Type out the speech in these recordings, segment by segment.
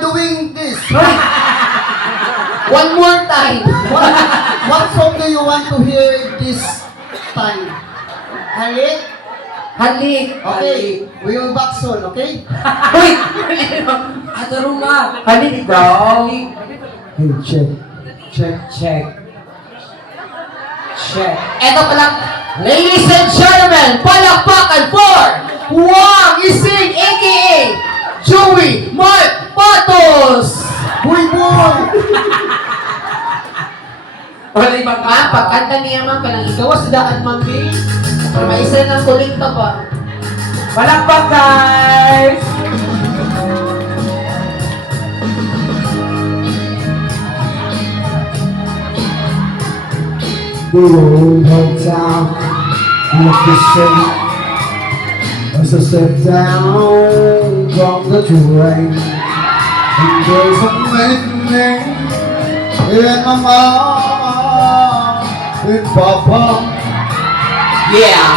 doing this. One more time. What song do you want to hear this time? Halik? Halik. Okay, we will back soon, okay? Uy! Ato rumah. Halik daw. Hey, check. Check. Eto pala, ladies and gentlemen, palakpakan for Wang Ising a.k.a. Joey Mark Patos! Boy! Wala ibang pagkanta niya man ka ng ikaw sa daan, mami. May isa ng kulit pa ba? Palakpak, guys! The old hometown look the same as I step down from the train. And there's a meaning in my mom and papa. Yeah!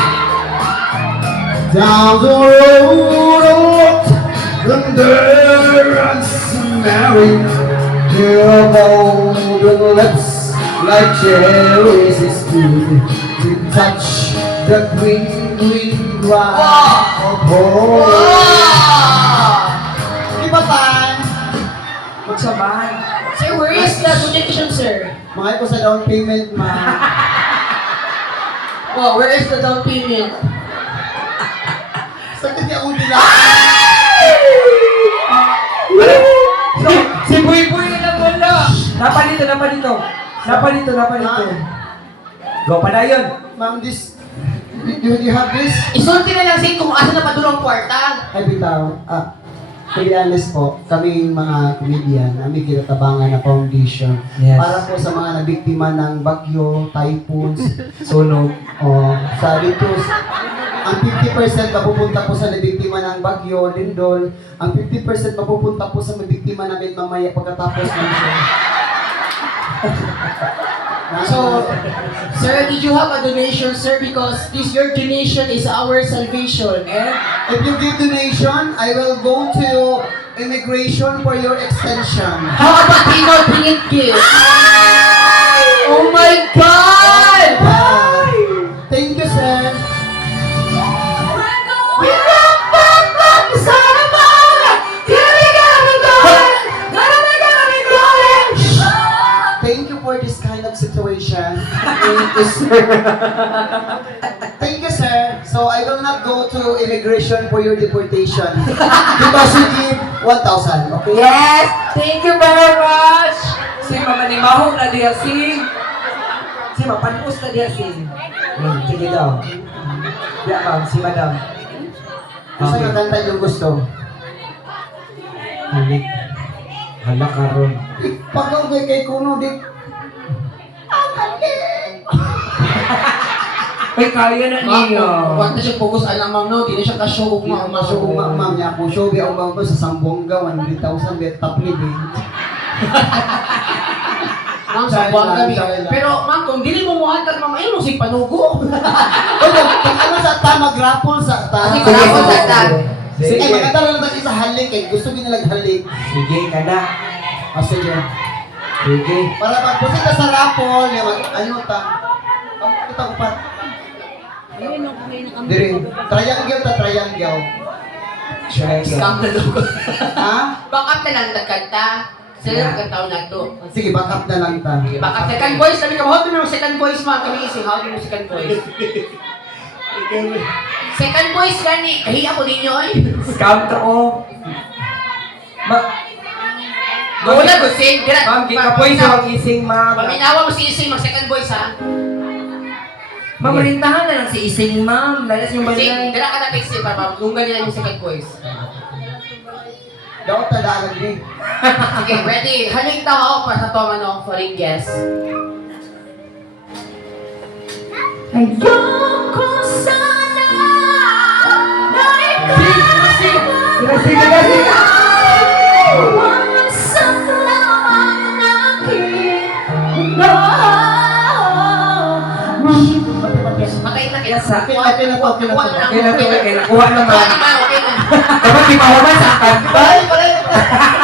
Down the road and there's Mary. Your golden lips like cherries is good to touch the green grass of home. Iba pa. Magsabay. Sir, where is the donation, sir? Mga ko sa down payment, ma. Oh, where is the down payment? Sakit niya ulit nila. Si Boy Boy na wala. Napalito. Go pa na yun. Ma'am, this, do you have this? Isulti na lang sin kung asa na padulong kwarta. Ay, bitaw. To be honest po, kami mga comedian, may kinatabangan na foundation. Yes. Para po sa mga nabiktima ng bagyo, typhoons, Sunog. sa dito, ang 50% mapupunta po sa nabiktima ng bagyo, lindol. Ang 50% mapupunta po sa nabiktima namin mamaya pagkatapos ng show. So, sir, did you have a donation, sir? Because this your donation is our salvation. And If you give donation, I will go to immigration for your extension. how about Pinoy Pingit gift? Oh my God! Thank you, sir. Thank you for this kind of situation. Thank you, sir. Thank you, sir. So I will not go to immigration for your deportation because you give 1,000. Okay? Yes! Thank you very much! Si Mama ni Mahong na diya si Mapanus na diya sige daw. Diya ma'am, si Madam. Gusto nyo kanta yung gusto? Halik. Hala karon. Pagkaw kay Kuno, di. Ay, kaya na niyo. Huwag na siya focus alam ma'am, no? Di na siya ka-show Di ang masyo kung ma'am niya po. Show biya ang ko sa Sambonga, 100,000 bet taplit eh. Ma'am, sa buwan kami. Sorry lang. Pero ma'am, kung dili mo muhantag ma'am, ayun mo si Panugo. Oy, kung ano sa tama, grapple sa ta. Sige, grapple sa ta. Sige, maganda lang naman isa halik eh. Gusto nyo nalang halik. Sige ka na. Sige. Sige. Para pag-pusin ka sa rapol, ano ta? Kita ko pa. Dire, triangle. Scam na lugo. Ha? Back up na lang nagkanta. Sila nagkantaw na to. Sige, back up na lang ta. Back up second voice. Sabi ka, how do you know second voice ma'am? Kami ising, how do you know second voice? Second voice gani. Kahiya ko ninyo ay. Scam to o. Wala ko sing. Ma'am, gikapoy sa mag-ising, ma'am. Paminawa mo si Ising, mag second voice ha. Ma'am, rintahan na lang si Ising, ma'am. Lalas yung Sing, balay. dala ka na pixie para mabungan nila yung second voice. Dapat talaga din. Sige, ready. Halik daw ako para sa Tomano foreign guest. Ayoko sana na ikaw Sige. Wasak lang ang aking mundo. Matay na kita. Okay na to. Okay na. Kuha naman. Okay na. Dapat di mahuman sa kanta. Bye!